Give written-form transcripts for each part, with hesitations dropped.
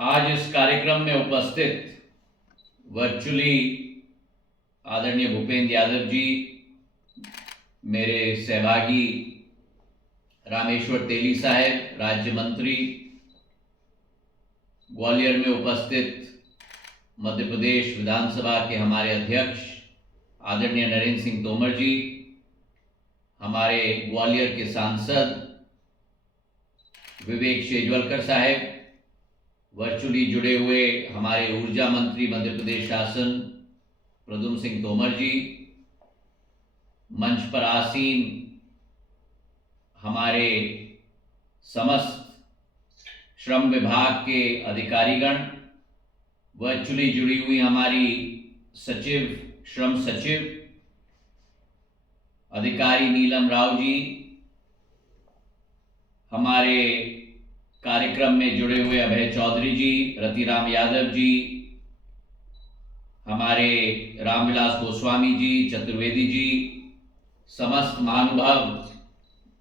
आज इस कार्यक्रम में उपस्थित वर्चुअली आदरणीय भूपेंद्र यादव जी, मेरे सहभागी रामेश्वर तेली साहब, राज्य मंत्री, ग्वालियर में उपस्थित मध्य प्रदेश विधानसभा के हमारे अध्यक्ष आदरणीय नरेंद्र सिंह तोमर जी, हमारे ग्वालियर के सांसद विवेक शेजवलकर साहब, वर्चुअली जुड़े हुए हमारे ऊर्जा मंत्री मध्य प्रदेश शासन प्रद्युम्न सिंह तोमर जी, मंच पर आसीन हमारे समस्त श्रम विभाग के अधिकारीगण, वर्चुअली जुड़ी हुई हमारी सचिव, श्रम सचिव अधिकारी नीलम राव जी, हमारे कार्यक्रम में जुड़े हुए अभय चौधरी जी, रतिराम यादव जी, हमारे रामविलास गोस्वामी जी, चतुर्वेदी जी, समस्त महानुभाव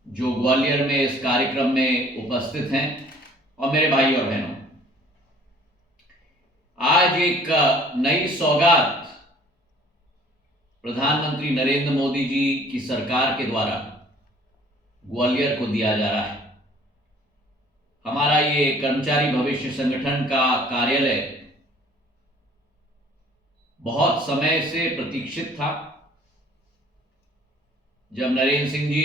जो ग्वालियर में इस कार्यक्रम में उपस्थित हैं, और मेरे भाई और बहनों, आज एक नई सौगात प्रधानमंत्री नरेंद्र मोदी जी की सरकार के द्वारा ग्वालियर को दिया जा रहा है। हमारा ये कर्मचारी भविष्य संगठन का कार्यालय बहुत समय से प्रतीक्षित था। जब नरेंद्र सिंह जी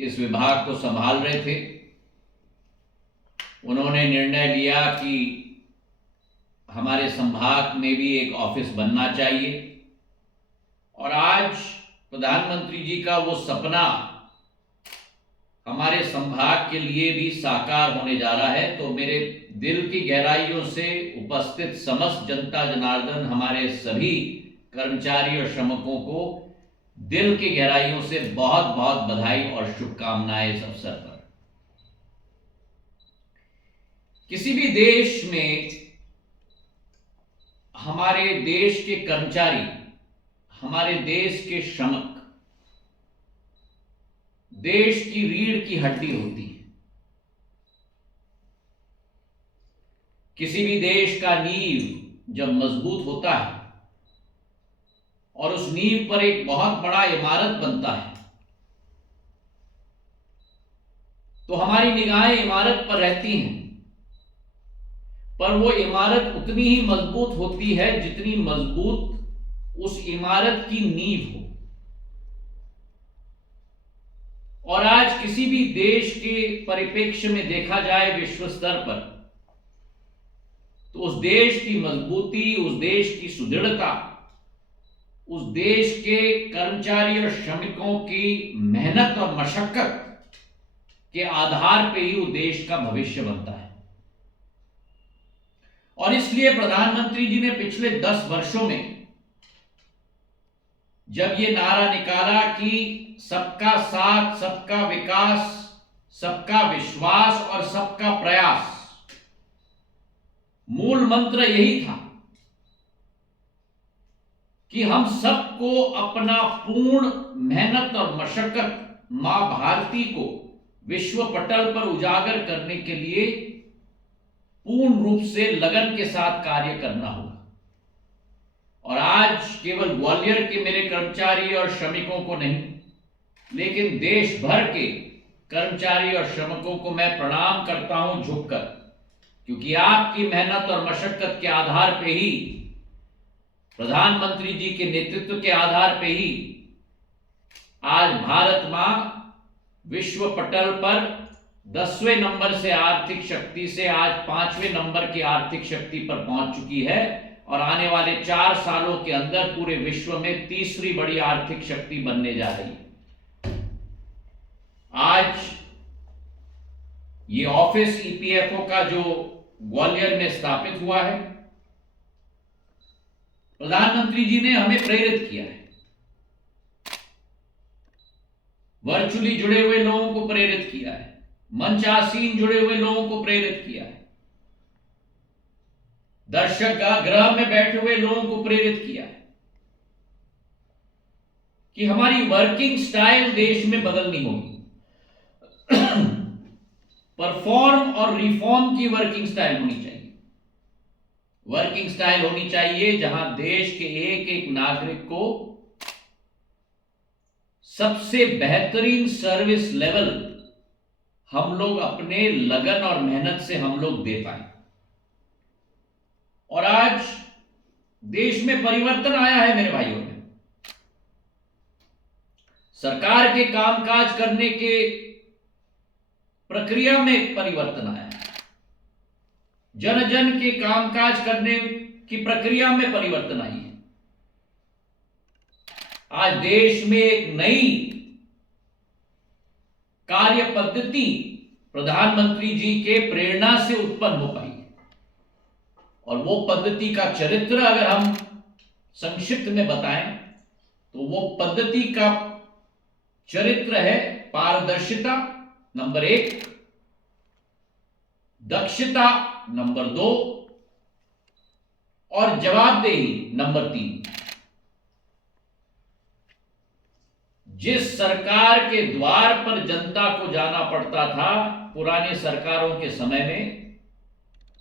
इस विभाग को संभाल रहे थे, उन्होंने निर्णय लिया कि हमारे संभाग में भी एक ऑफिस बनना चाहिए, और आज प्रधानमंत्री जी का वो सपना हमारे संभाग के लिए भी साकार होने जा रहा है। तो मेरे दिल की गहराइयों से उपस्थित समस्त जनता जनार्दन, हमारे सभी कर्मचारी और श्रमिकों को दिल की गहराइयों से बहुत बहुत बधाई और शुभकामनाएं इस अवसर पर। किसी भी देश में हमारे देश के कर्मचारी, हमारे देश के श्रमिक देश की रीढ़ की हड्डी होती है। किसी भी देश का नींव जब मजबूत होता है और उस नींव पर एक बहुत बड़ा इमारत बनता है, तो हमारी निगाहें इमारत पर रहती हैं, पर वो इमारत उतनी ही मजबूत होती है जितनी मजबूत उस इमारत की नींव हो। और आज किसी भी देश के परिप्रेक्ष्य में देखा जाए विश्व स्तर पर, तो उस देश की मजबूती, उस देश की सुदृढ़ता, उस देश के कर्मचारी और श्रमिकों की मेहनत और मशक्कत के आधार पर ही उस देश का भविष्य बनता है। और इसलिए प्रधानमंत्री जी ने पिछले 10 वर्षों में जब ये नारा निकाला कि सबका साथ, सबका विकास, सबका विश्वास और सबका प्रयास, मूल मंत्र यही था कि हम सबको अपना पूर्ण मेहनत और मशक्कत मां भारती को विश्व पटल पर उजागर करने के लिए पूर्ण रूप से लगन के साथ कार्य करना होगा। और आज केवल ग्वालियर के मेरे कर्मचारी और श्रमिकों को नहीं, लेकिन देश भर के कर्मचारी और श्रमिकों को मैं प्रणाम करता हूं झुककर, क्योंकि आपकी मेहनत और मशक्कत के आधार पे ही, प्रधानमंत्री जी के नेतृत्व के आधार पे ही आज भारत मां विश्व पटल पर 10वें नंबर से आर्थिक शक्ति से आज 5वें नंबर की आर्थिक शक्ति पर पहुंच चुकी है, और आने वाले 4 सालों के अंदर पूरे विश्व में तीसरी बड़ी आर्थिक शक्ति बनने जा रही है। आज ये ऑफिस ईपीएफओ का जो ग्वालियर में स्थापित हुआ है, प्रधानमंत्री जी ने हमें प्रेरित किया है, वर्चुअली जुड़े हुए लोगों को प्रेरित किया है, मंचासीन जुड़े हुए लोगों को प्रेरित किया है, दर्शक गृह में बैठे हुए लोगों को प्रेरित किया है कि हमारी वर्किंग स्टाइल देश में बदलनी होगी। परफॉर्म और रिफॉर्म की वर्किंग स्टाइल होनी चाहिए। वर्किंग स्टाइल होनी चाहिए जहां देश के एक एक नागरिक को सबसे बेहतरीन सर्विस लेवल हम लोग अपने लगन और मेहनत से हम लोग दे पाए। और आज देश में परिवर्तन आया है मेरे भाइयों में। सरकार के कामकाज करने के प्रक्रिया में परिवर्तन आया है। जन जन के कामकाज करने की प्रक्रिया में परिवर्तन आई है। आज देश में एक नई कार्य पद्धति प्रधानमंत्री जी के प्रेरणा से उत्पन्न हो पाई है। और वो पद्धति का चरित्र अगर हम संक्षिप्त में बताएं तो वो पद्धति का चरित्र है पारदर्शिता नंबर 1, दक्षता नंबर 2 और जवाबदेही नंबर 3। जिस सरकार के द्वार पर जनता को जाना पड़ता था पुराने सरकारों के समय में,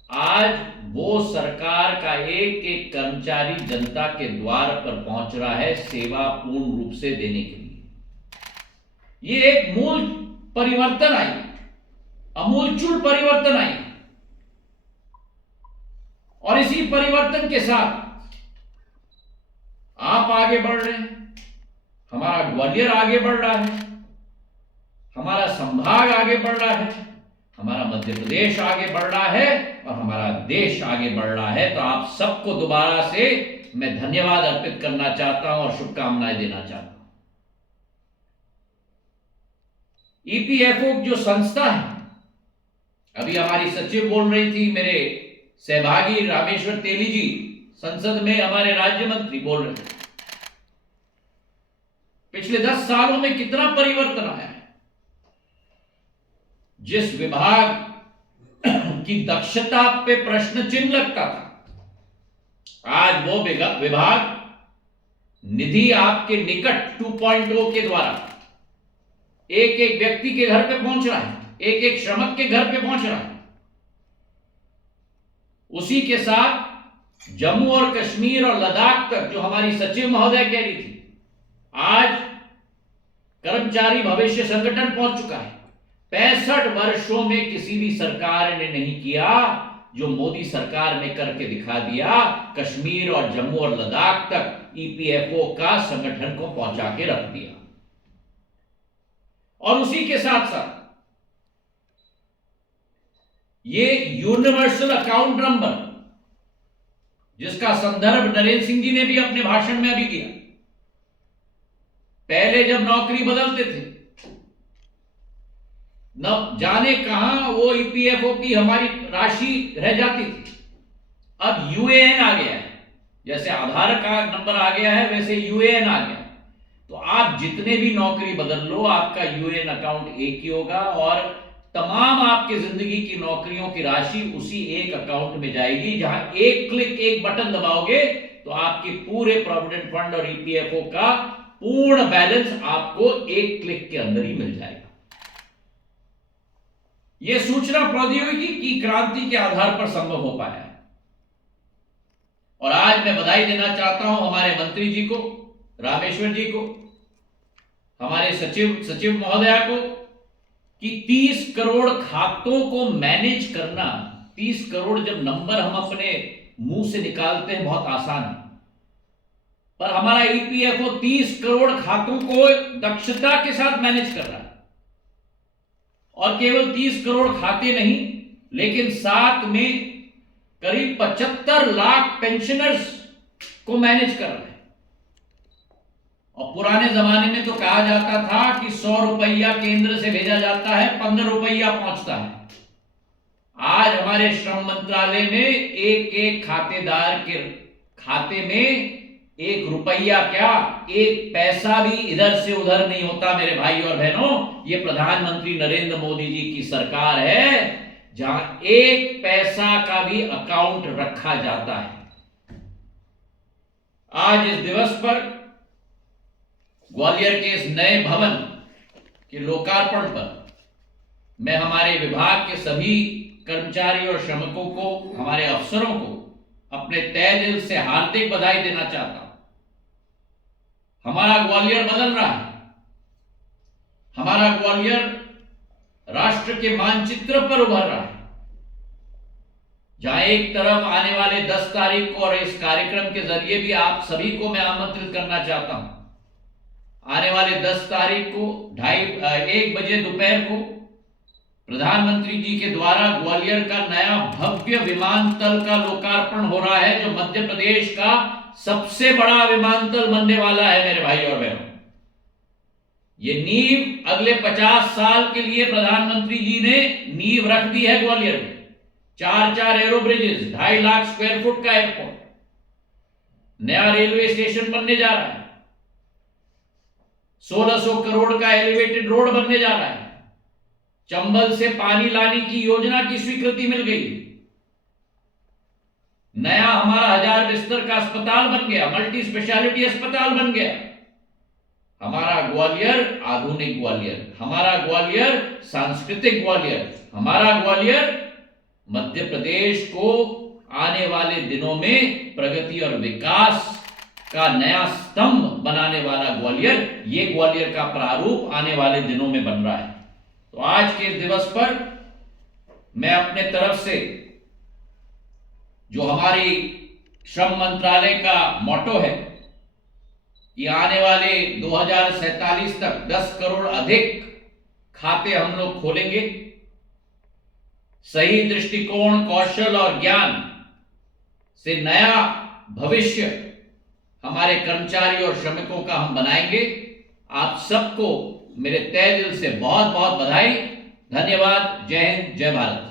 आज वो सरकार का एक एक कर्मचारी जनता के द्वार पर पहुंच रहा है सेवा पूर्ण रूप से देने के लिए। ये एक मूल परिवर्तन आई, अमूलचूल परिवर्तन आई। और इसी परिवर्तन के साथ आप आगे बढ़ रहे हैं, हमारा ग्वालियर आगे बढ़ रहा है, हमारा संभाग आगे बढ़ रहा है, हमारा मध्य प्रदेश आगे बढ़ रहा है और हमारा देश आगे बढ़ रहा है। तो आप सबको दोबारा से मैं धन्यवाद अर्पित करना चाहता हूं और शुभकामनाएं देना चाहता हूं। ईपीएफओ जो संस्था है, अभी हमारी सचिव बोल रही थी, मेरे सहभागी रामेश्वर तेली जी संसद में हमारे राज्य मंत्री बोल रहे थे, पिछले 10 सालों में कितना परिवर्तन आया है। जिस विभाग की दक्षता पे प्रश्न चिन्ह लगता था, आज वो विभाग निधि आपके निकट 2.0 के द्वारा एक एक व्यक्ति के घर पे पहुंच रहा है, एक एक श्रमिक के घर पे पहुंच रहा है। उसी के साथ जम्मू और कश्मीर और लद्दाख तक, जो हमारी सचिव महोदय कह रही थी, आज कर्मचारी भविष्य संगठन पहुंच चुका है। 65 वर्षों में किसी भी सरकार ने नहीं किया जो मोदी सरकार ने करके दिखा दिया। कश्मीर और जम्मू और लद्दाख तक ईपीएफओ का संगठन को पहुंचा के रख दिया। और उसी के साथ साथ ये यूनिवर्सल अकाउंट नंबर, जिसका संदर्भ नरेंद्र सिंह जी ने भी अपने भाषण में अभी दिया। पहले जब नौकरी बदलते थे, न जाने कहां वो ईपीएफओ की हमारी राशि रह जाती थी। अब यूएएन आ गया है, जैसे आधार कार्ड नंबर आ गया है वैसे यूएएन आ गया। तो आप जितने भी नौकरी बदल लो, आपका यूएएन अकाउंट एक ही होगा और तमाम आपकी जिंदगी की नौकरियों की राशि उसी एक अकाउंट में जाएगी, जहां एक क्लिक, एक बटन दबाओगे तो आपके पूरे प्रोविडेंट फंड और ईपीएफओ का पूर्ण बैलेंस आपको एक क्लिक के अंदर ही मिल जाएगा। यह सूचना प्रौद्योगिकी की क्रांति के आधार पर संभव हो पाया है। और आज मैं बधाई देना चाहता हूं हमारे मंत्री जी को, रामेश्वर जी को, हमारे सचिव महोदया को, कि 30 करोड़ खातों को मैनेज करना, 30 करोड़ जब नंबर हम अपने मुंह से निकालते हैं बहुत आसान है, पर हमारा ईपीएफओ 30 करोड़ खातों को दक्षता के साथ मैनेज कर रहा है। और केवल 30 करोड़ खाते नहीं, लेकिन साथ में करीब 75 लाख पेंशनर्स को मैनेज कर रहा है। और पुराने जमाने में तो कहा जाता था कि 100 रुपया केंद्र से भेजा जाता है, 15 रुपया पहुंचता है। आज हमारे श्रम मंत्रालय में एक एक खातेदार के खाते में 1 रुपया क्या, 1 पैसा भी इधर से उधर नहीं होता। मेरे भाई और बहनों, ये प्रधानमंत्री नरेंद्र मोदी जी की सरकार है जहां 1 पैसा का भी अकाउंट रखा जाता है। आज इस दिवस पर ग्वालियर के इस नए भवन के लोकार्पण पर मैं हमारे विभाग के सभी कर्मचारी और श्रमिकों को, हमारे अफसरों को अपने तहे दिल से हार्दिक बधाई देना चाहता हूं। हमारा ग्वालियर बदल रहा है। हमारा ग्वालियर राष्ट्र के मानचित्र पर उभर रहा है। जहां एक तरफ आने वाले 10 तारीख को, और इस कार्यक्रम के जरिए भी आप सभी को मैं आमंत्रित करना चाहता हूं, आने वाले 10 तारीख को 1 बजे दोपहर को प्रधानमंत्री जी के द्वारा ग्वालियर का नया भव्य विमानतल का लोकार्पण हो रहा है, जो मध्य प्रदेश का सबसे बड़ा विमानतल बनने वाला है। मेरे भाई और बहनों, ये नींव अगले 50 साल के लिए प्रधानमंत्री जी ने नींव रख दी है। ग्वालियर में 4 arrow bridges, 2.5 lakh square foot का एयरपोर्ट, नया रेलवे स्टेशन बनने जा रहा है, 1600 करोड़ का एलिवेटेड रोड बनने जा रहा है, चंबल से पानी लाने की योजना की स्वीकृति मिल गई, नया हमारा 1000 बिस्तर का अस्पताल बन गया, मल्टी स्पेशलिटी अस्पताल बन गया। हमारा ग्वालियर आधुनिक ग्वालियर, हमारा ग्वालियर सांस्कृतिक ग्वालियर, हमारा ग्वालियर मध्य प्रदेश को आने वाले दिनों में प्रगति और विकास का नया स्तंभ बनाने वाला ग्वालियर, ये ग्वालियर का प्रारूप आने वाले दिनों में बन रहा है। तो आज के इस दिवस पर मैं अपने तरफ से, जो हमारी श्रम मंत्रालय का मोटो है कि आने वाले 2047 तक 10 करोड़ अधिक खाते हम लोग खोलेंगे, सही दृष्टिकोण, कौशल और ज्ञान से नया भविष्य हमारे कर्मचारी और श्रमिकों का हम बनाएंगे। आप सबको मेरे तहे दिल से बहुत बहुत बधाई, धन्यवाद। जय हिंद, जय भारत।